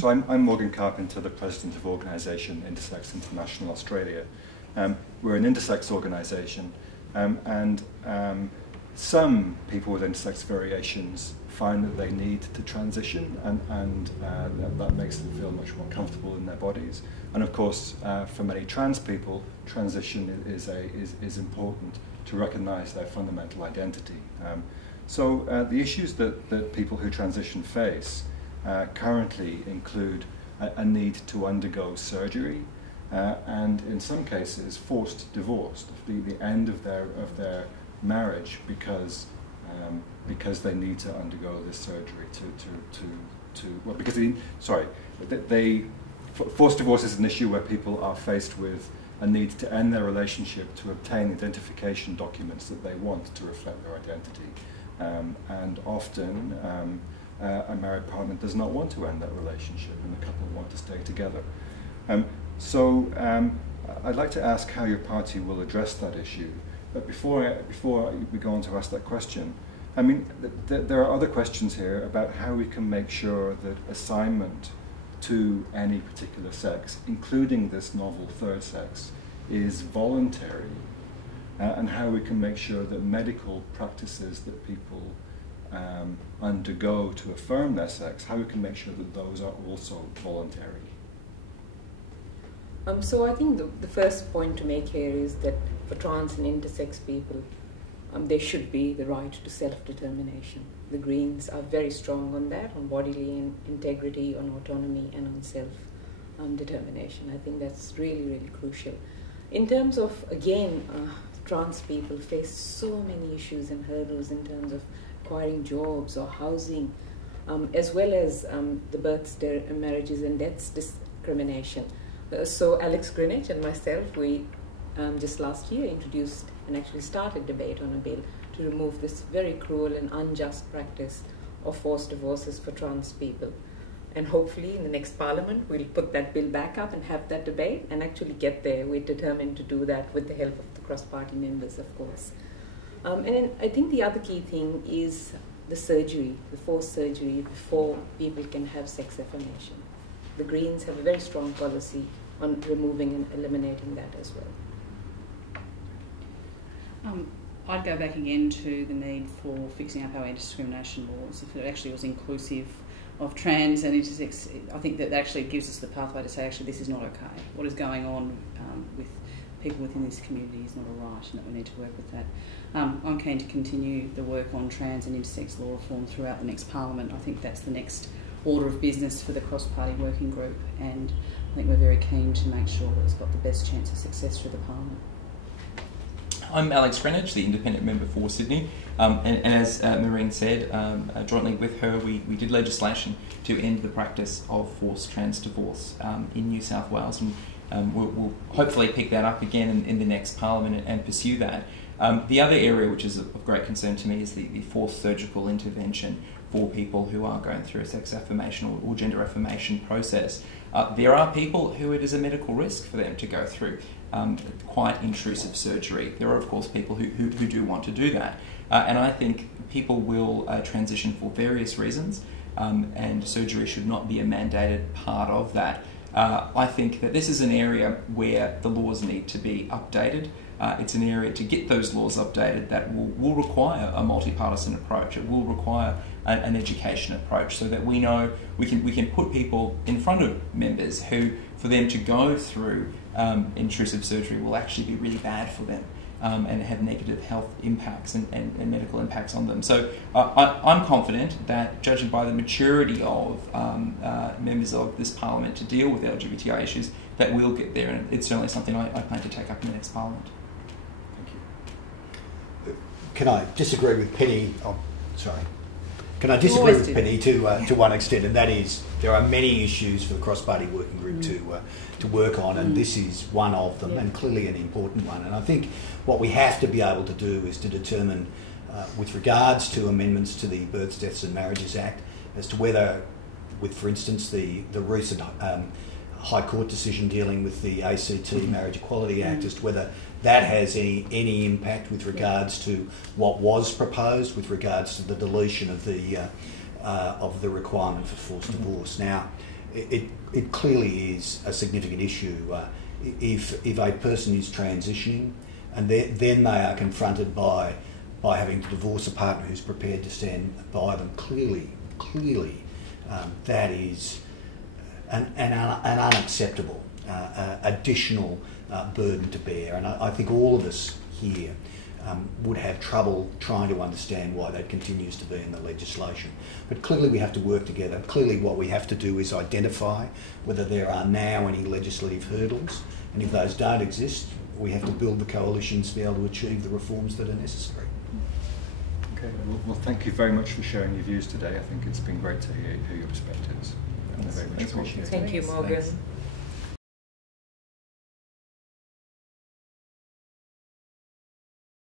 So I'm Morgan Carpenter, the president of organisation Intersex International Australia. We're an intersex organisation, and some people with intersex variations find that they need to transition, and that makes them feel much more comfortable in their bodies. And of course, for many trans people, transition is important to recognise their fundamental identity. So the issues that people who transition face currently include a need to undergo surgery, and in some cases forced divorce, the end of their marriage because they need to undergo this surgery forced divorce is an issue where people are faced with a need to end their relationship to obtain identification documents that they want to reflect their identity, and often a married partner does not want to end that relationship, and the couple want to stay together. So I'd like to ask how your party will address that issue. But before we go on to ask that question, I mean, there are other questions here about how we can make sure that assignment to any particular sex, including this novel third sex, is voluntary, and how we can make sure that medical practices that people undergo to affirm their sex, how we can make sure that those are also voluntary. So I think the first point to make here is that for trans and intersex people, there should be the right to self-determination. The Greens are very strong on that, on bodily integrity, on autonomy, and on self-determination. I think that's really, really crucial. In terms of, again, trans people face so many issues and hurdles in terms of acquiring jobs or housing, as well as the births, marriages and deaths discrimination. So Alex Greenwich and myself, we just last year introduced and actually started debate on a bill to remove this very cruel and unjust practice of forced divorces for trans people. And hopefully in the next parliament we'll put that bill back up and have that debate and actually get there. We're determined to do that with the help of the cross-party members, of course. And then I think the other key thing is the surgery, the forced surgery before people can have sex affirmation. The Greens have a very strong policy on removing and eliminating that as well. I'd go back again to the need for fixing up our anti-discrimination laws. If it actually was inclusive of trans and intersex, I think that actually gives us the pathway to say, actually, this is not okay. What is going on with people within this community is not all right, and that we need to work with that. I'm keen to continue the work on trans and intersex law reform throughout the next parliament. I think that's the next order of business for the cross-party working group, and I think we're very keen to make sure that it's got the best chance of success through the parliament. I'm Alex Greenwich, the independent member for Sydney, and as Maureen said, jointly with her we did legislation to end the practice of forced trans divorce in New South Wales, and we'll hopefully pick that up again in the next parliament and pursue that. The other area which is of great concern to me is the forced surgical intervention for people who are going through a sex affirmation or gender affirmation process. There are people who it is a medical risk for them to go through quite intrusive surgery. There are, of course, people who do want to do that. And I think people will transition for various reasons, and surgery should not be a mandated part of that. I think that this is an area where the laws need to be updated. It's an area to get those laws updated that will require a multi-partisan approach. It will require an education approach, so that we know we can put people in front of members who, for them to go through intrusive surgery, will actually be really bad for them and have negative health impacts and medical impacts on them. So I'm confident that, judging by the maturity of members of this parliament to deal with LGBTI issues, that we'll get there, and it's certainly something I plan to take up in the next parliament. Can I disagree with Penny? Oh, sorry. Can I disagree with Penny to one extent, and that is there are many issues for the cross-party working group to work on, and this is one of them, and clearly an important one. And I think what we have to be able to do is to determine, with regards to amendments to the Births, Deaths and Marriages Act, as to whether, with, for instance, the recent High Court decision dealing with the ACT Marriage Equality Act, as to whether that has any impact with regards to what was proposed with regards to the deletion of the requirement for forced divorce. Now, it clearly is a significant issue. If a person is transitioning and then they are confronted by having to divorce a partner who's prepared to stand by them, clearly that is an unacceptable additional burden to bear. And I think all of us here would have trouble trying to understand why that continues to be in the legislation. But clearly we have to work together. Clearly what we have to do is identify whether there are now any legislative hurdles, and if those don't exist, we have to build the coalitions to be able to achieve the reforms that are necessary. Okay, well thank you very much for sharing your views today. I think it's been great to hear your perspectives, and I very much appreciate it. Thank you, Morgan. Thanks.